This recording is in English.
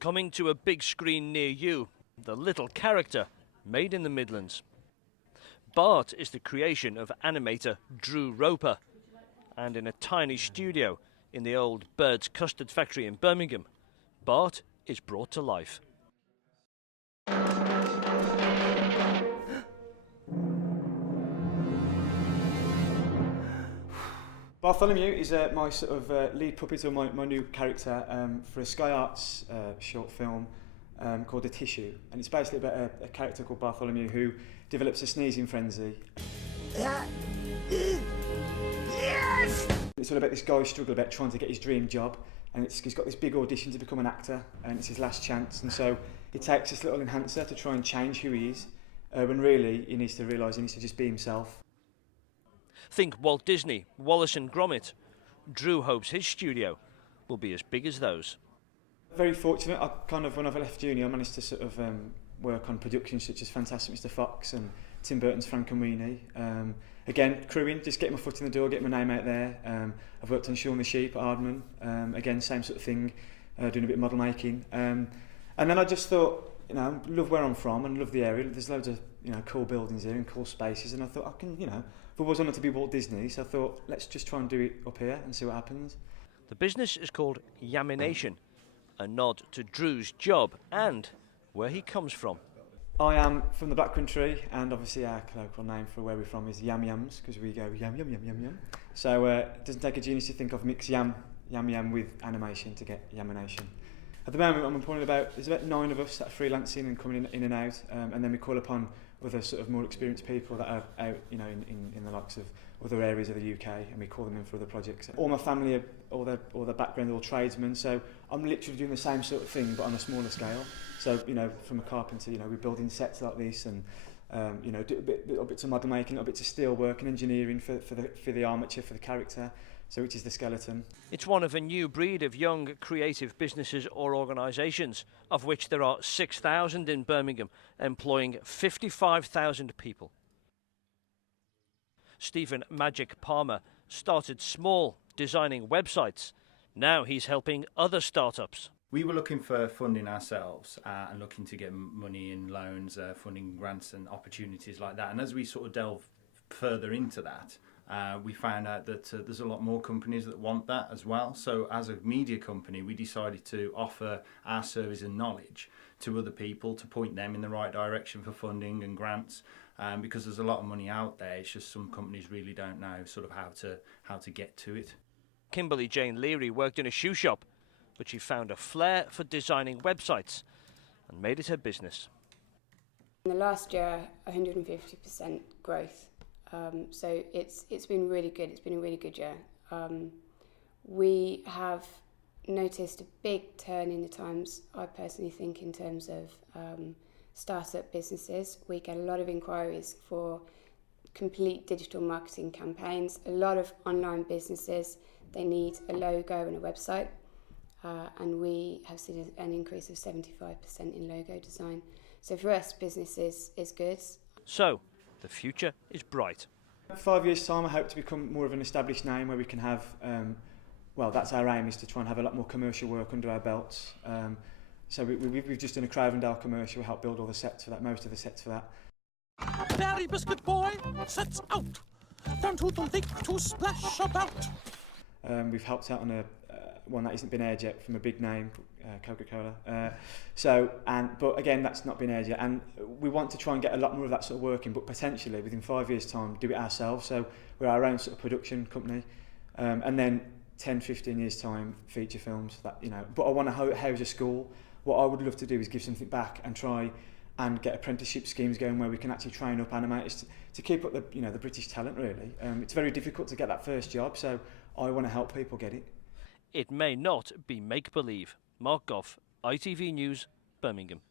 Coming to a big screen near you, The Little Character, made in the Midlands. Bart is the creation of animator Drew Roper, and in a tiny studio in the old Bird's Custard Factory in Birmingham, Bart is brought to life. Bartholomew is my sort of lead puppet, or my new character for a Sky Arts short film called The Tissue, and it's basically about a character called Bartholomew who develops a sneezing frenzy. Yes! It's all about this guy's struggle about trying to get his dream job, and he's got this big audition to become an actor, and it's his last chance, and so it takes this little enhancer to try and change who he is, when really he needs to realise he needs to just be himself. Think Walt Disney, Wallace and Gromit. Drew hopes his studio will be as big as those. Very fortunate. When I've left uni, I managed to sort of work on productions such as Fantastic Mr. Fox and Tim Burton's Frankenweenie. Again, crewing, just getting my foot in the door, getting my name out there. I've worked on Shaun the Sheep at Ardman. Again, same sort of thing, doing a bit of model making. And then I just thought, love where I'm from and love the area. There's loads of cool buildings here and cool spaces, and I thought I can, I've always wanted to be Walt Disney, so I thought let's just try and do it up here and see what happens. The business is called Yamination, a nod to Drew's job and where he comes from. I am from the Black Country, and obviously our local name for where we're from is Yam Yams, because we go yam yam yam yam yam. So it doesn't take a genius to think of mix yam with animation to get Yamination. At the moment I'm employing there's about 9 of us that are freelancing and coming in and out, and then we call upon other sort of more experienced people that are out, in the likes of other areas of the UK, and we call them in for other projects. All my family are, all their background, they're all tradesmen, so I'm literally doing the same sort of thing but on a smaller scale. So from a carpenter, we're building sets like this, and do little bits of model making, little bits of steel work and engineering for the armature for the character. So which is the skeleton. It's one of a new breed of young creative businesses or organisations, of which there are 6,000 in Birmingham, employing 55,000 people. Stephen Majic Palmer started small, designing websites. Now he's helping other startups. We were looking for funding ourselves and looking to get money in loans, funding grants and opportunities like that. And as we sort of delve further into that, we found out that there's a lot more companies that want that as well. So as a media company, we decided to offer our service and knowledge to other people to point them in the right direction for funding and grants, because there's a lot of money out there. It's just some companies really don't know sort of how to get to it. Kimberly Jane Leary worked in a shoe shop, but she found a flair for designing websites and made it her business. In the last year, 150% growth. So it's been really good. It's been a really good year. We have noticed a big turn in the times, I personally think, in terms of startup businesses. We get a lot of inquiries for complete digital marketing campaigns. A lot of online businesses, they need a logo and a website. And we have seen an increase of 75% in logo design. So for us, business is good. So the future is bright. 5 years' time, I hope to become more of an established name where we can have, that's our aim, is to try and have a lot more commercial work under our belts. So we've just done a Cravendale commercial, helped build all the sets for that, most of the sets for that. Berry Biscuit Boy sets out, down to the lake to splash about. We've helped out on one that hasn't been aired yet from a big name, Coca-Cola. But again, that's not been aired yet, and we want to try and get a lot more of that sort of working, but potentially within 5 years' time do it ourselves. So we're our own sort of production company, and then 10-15 years' time feature films. But I want to house a school. What I would love to do is give something back and try and get apprenticeship schemes going where we can actually train up animators to keep up the British talent. Really, it's very difficult to get that first job, so I want to help people get it. It may not be make-believe. Mark Gough, ITV News, Birmingham.